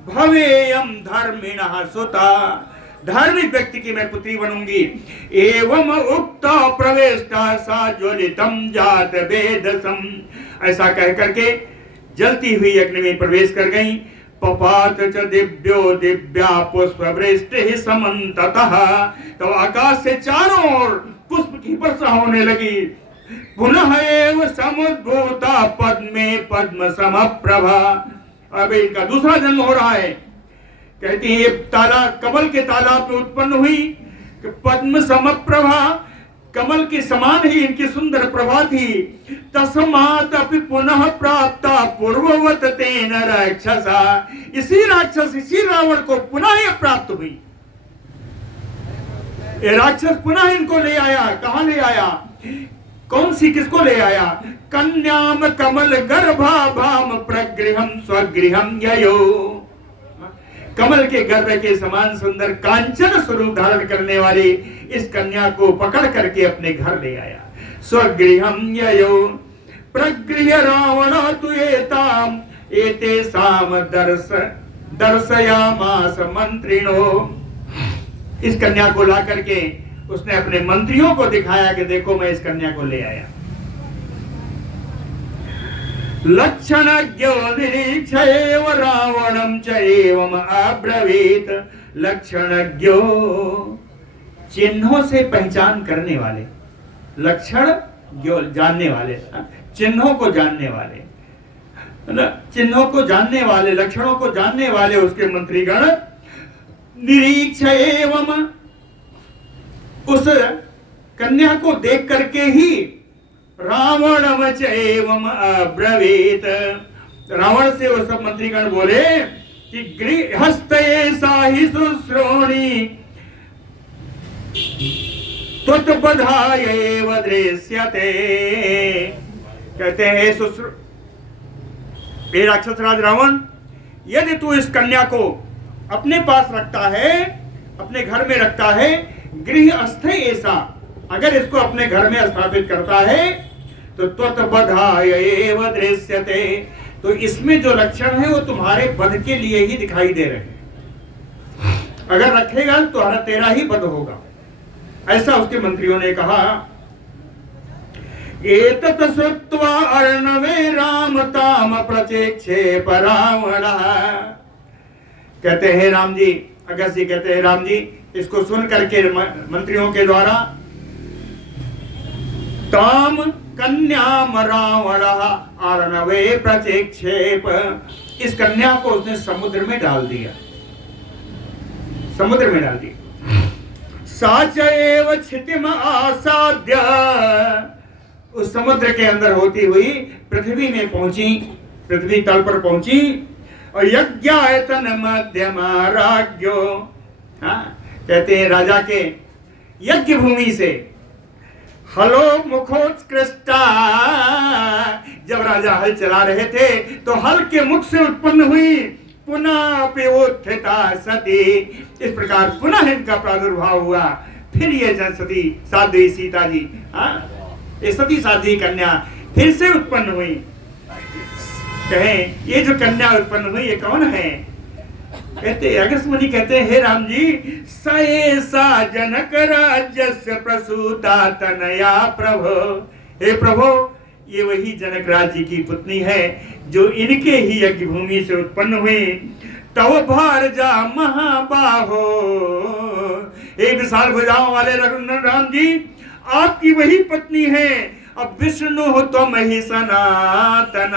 भवेयम धर्मिणः सुता, धार्मिक व्यक्ति की मैं पुत्री बनूंगी। एवं उक्त प्रवेष्टा सा ज्वलितम जात वेदसम, ऐसा कह करके जलती हुई अग्नि में प्रवेश कर गई। पपात च दिव्यो दिव्या पुष्प वृष्टि समन्ततः, तो आकाश से चारों ओर पुष्प की वर्षा होने लगी। पुनः एव समुद्भूता पद्मे पद्म समप्रभा, अब इनका दूसरा जन्म हो रहा है। कहती है तालाब, कमल के तालाब में उत्पन्न हुई, पद्म समप्रभा, कमल के समान ही इनकी सुंदर प्रभा थी। तस्मात् अपि पुनः प्राप्ता पूर्ववत तेन राक्षसा, इसी राक्षस, इसी रावण को पुनः ये प्राप्त हुई। ये राक्षस पुनः इनको ले आया। कहां ले आया? कौन सी, किसको ले आया? कन्याम कमल गर्भा भाम प्रगृहम स्वगृहम ययो, कमल के गर्भ के समान सुंदर कांचन स्वरूप धारण करने वाली इस कन्या को पकड़ करके अपने घर ले आया। स्वगृहं ययो प्रगृह्य रावण तु एताम एतेषाम दर्शयामास मंत्रिणो। इस कन्या को ला करके उसने अपने मंत्रियों को दिखाया कि देखो मैं इस कन्या को ले आया। लक्षणज्ञो निरीक्षयेव रावणं च एवं अब्रवीत। लक्षणज्ञो चिन्हों से पहचान करने वाले, लक्षण जो जानने वाले, चिन्हों को जानने वाले, चिन्हों को जानने वाले, लक्षणों को जानने वाले उसके मंत्रीगण निरीक्षयेवम, उस कन्या को देख करके ही रावणम च एवं अब्रवीत, रावण से वो सब मंत्रीगण बोले कि गृहस्थये साहि शुश्रोणि त्वत्पदायैव दृश्यते। कहते हैं हे राक्षसराज रावण, यदि तू इस कन्या को अपने पास रखता है, अपने घर में रखता है, गृहस्थ ऐसा, अगर इसको अपने घर में स्थापित करता है तो त्वत्पदाय एव दृश्यते, तो इसमें जो लक्षण है वो तुम्हारे वध के लिए ही दिखाई दे रहे हैं। अगर रखेगा तो तेरा ही वध होगा। ऐसा उसके मंत्रियों ने कहा। एतत् श्रुत्वा अर्णवे राम ताम प्रचेक्षेप रावणः। कहते हैं राम जी, अगस्त्य जी कहते हैं राम जी, इसको सुन करके मंत्रियों के द्वारा ताम कन्याम रावणः अर्णवे प्रचेक्षेप, इस कन्या को उसने समुद्र में डाल दिया, समुद्र में डाल दिया। साच एव क्षितिम आसाद्य, उस समुद्र के अंदर होती हुई पृथ्वी में पहुंची, पृथ्वी तल पर पहुंची। और यज्ञायतन मध्यमा राज्ञो, कहते हैं राजा के यज्ञ भूमि से हलो मुखोत्कृष्टा, जब राजा हल चला रहे थे तो हल के मुख से उत्पन्न हुई पुनः प्योत्थिता सती, इस प्रकार पुनः इनका प्रादुर्भाव हुआ। फिर ये सती साध्वी सीता जी, ये सती साध्वी कन्या फिर से उत्पन्न हुई। कहें ये जो कन्या उत्पन्न हुई ये कौन है? कहते अगस्त्य मुनि कहते हैं हे राम जी, सएसा जनक राज्यस्य प्रसूता तनया प्रभो। हे प्रभो, ये वही जनक राज्य की पुत्री है जो इनके ही यज्ञ भूमि से उत्पन्न हुई। तव भारजा महाबाहो, हे विशाल भुजाओं वाले रघुनंदन राम जी, आपकी वही पत्नी है। अब विष्णु हो तुम ही सनातन,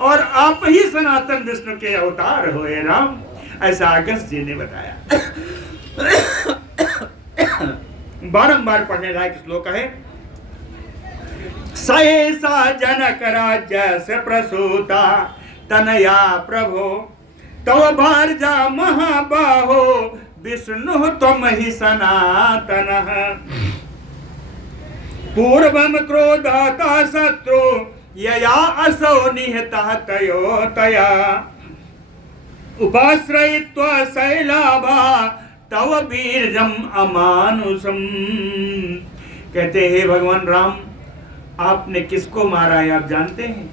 और आप ही सनातन विष्णु के अवतार हो हे राम, ऐसा अगस्त्य जी ने बताया। बारंबार पढ़ने लायक श्लोक है। सएसा जनक राज्य से प्रसूता तनया प्रभो, तव भारजा महाबाहो विष्णु त्वम ही सनातन। पूर्वम क्रोधाता शत्रु यया असौ निहतः तयो तया, उपाश्रयित्वा शैलाभा तव वीर्यम अमानुषम। कहते हैं भगवान राम, आपने किसको मारा है आप जानते हैं?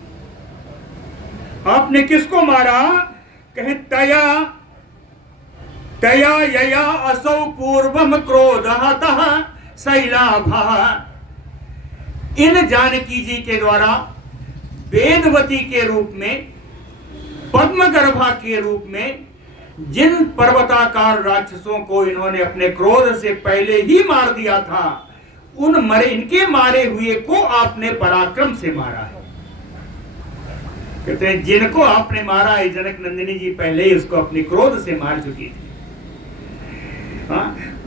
आपने किसको मारा? कहे तया तया यया असौ पूर्वम क्रोधतः शैलाभा, इन जानकी जी के द्वारा वेदवती के रूप में, पद्मगर्भा के रूप में जिन पर्वताकार राक्षसों को इन्होंने अपने क्रोध से पहले ही मार दिया था, इनके मारे हुए को आपने पराक्रम से मारा है। कहते हैं जिनको आपने मारा है, जनक नंदिनी जी पहले ही उसको अपने क्रोध से मार चुकी थी।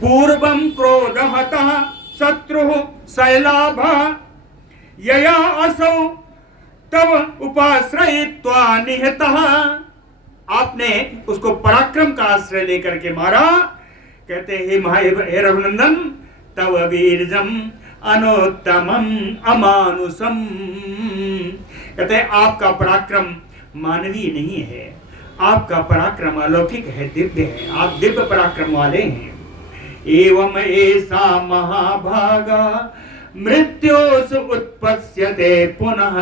पूर्वम क्रोधहतः शत्रु शैलाभा यया असौ तब उपाश्रयित्वा निहतः, आपने उसको पराक्रम का आश्रय लेकर के मारा। कहते हे रघुनंदन, तव वीर्यम अनुत्तमम अमानुषम। कहते हैं आपका पराक्रम मानवीय नहीं है, आपका पराक्रम अलौकिक है, दिव्य है, आप दिव्य पराक्रम वाले हैं। एवं ऐसा महाभागा मृत्योस उत्पत्स्यते पुनः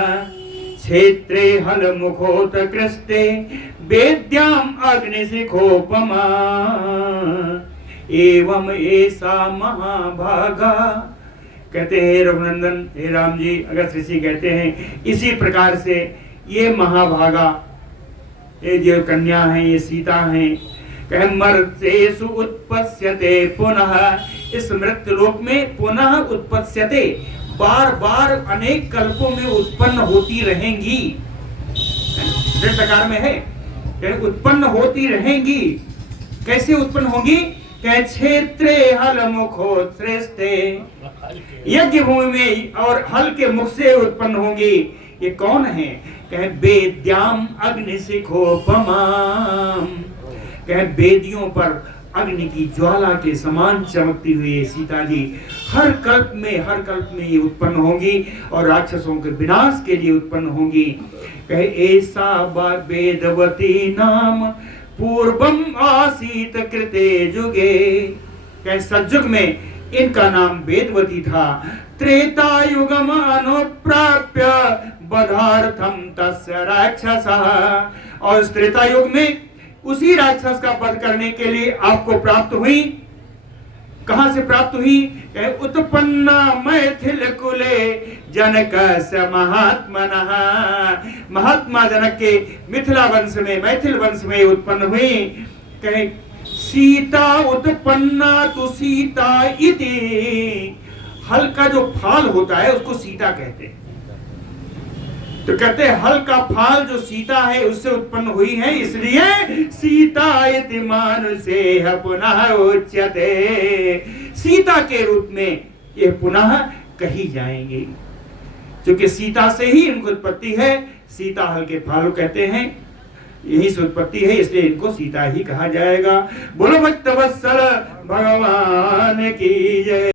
क्षेत्रे हल मुखोत्कृष्टे वेद्याम अग्निशिखोपमा। एवं ऐसा महाभागा, कहते हैं रघुनंदन, हे राम जी, अगस्त ऋषि कहते हैं इसी प्रकार से ये महाभागा, ये जो कन्या है, ये सीता है, कहे मर्त्येषु उत्पत्स्यते पुनः, इस मृत्यु लोक में पुनः उत्पत्स्यते, बार बार अनेक कल्पों में उत्पन्न होती रहेंगी। प्रकार में है, कहे उत्पन्न होती रहेंगी। कैसे उत्पन्न होंगी? कहे क्षेत्रे हल मुखो श्रेष्ठे, यज्ञ भूमि में और हल के मुख से उत्पन्न होंगी। ये कौन है? कहे वेद्याम अग्निशिखोपमा, कहे वेदियों पर अग्नि की ज्वाला के समान चमकती हुई सीता जी हर कल्प में ये उत्पन्न होंगी और राक्षसों के विनाश के लिए उत्पन्न होंगी। कहे ऐसा वेदवती नाम पूर्वम आसीत कृते जुगे, कहे सतयुग में इनका नाम वेदवती था। त्रेता युगम अनुप्राप्य वधार्थम तस्य राक्षसः, और इस त्रेता युग में उसी राक्षस का वध करने के लिए आपको प्राप्त हुई। कहां से प्राप्त हुई? उत्पन्ना मैथिल कुले जनक महात्मनः, महात्मा जनक के मिथिला वंश में, मैथिल वंश में उत्पन्न हुई। कहे सीता उत्पन्ना तु सीता इति, हल का जो फाल होता है उसको सीता कहते हैं। तो कहते हैं हल का फाल जो सीता है उससे उत्पन्न हुई है, इसलिए सीता इति मानुषेह पुनः उच्यते, सीता के रूप में ये पुनः कही जाएंगी। क्योंकि सीता से ही इनको उत्पत्ति है, सीता हल के फाल कहते हैं, यही से उत्पत्ति है, इसलिए इनको सीता ही कहा जाएगा। बोलो भक्तवत्सल भगवान की जय।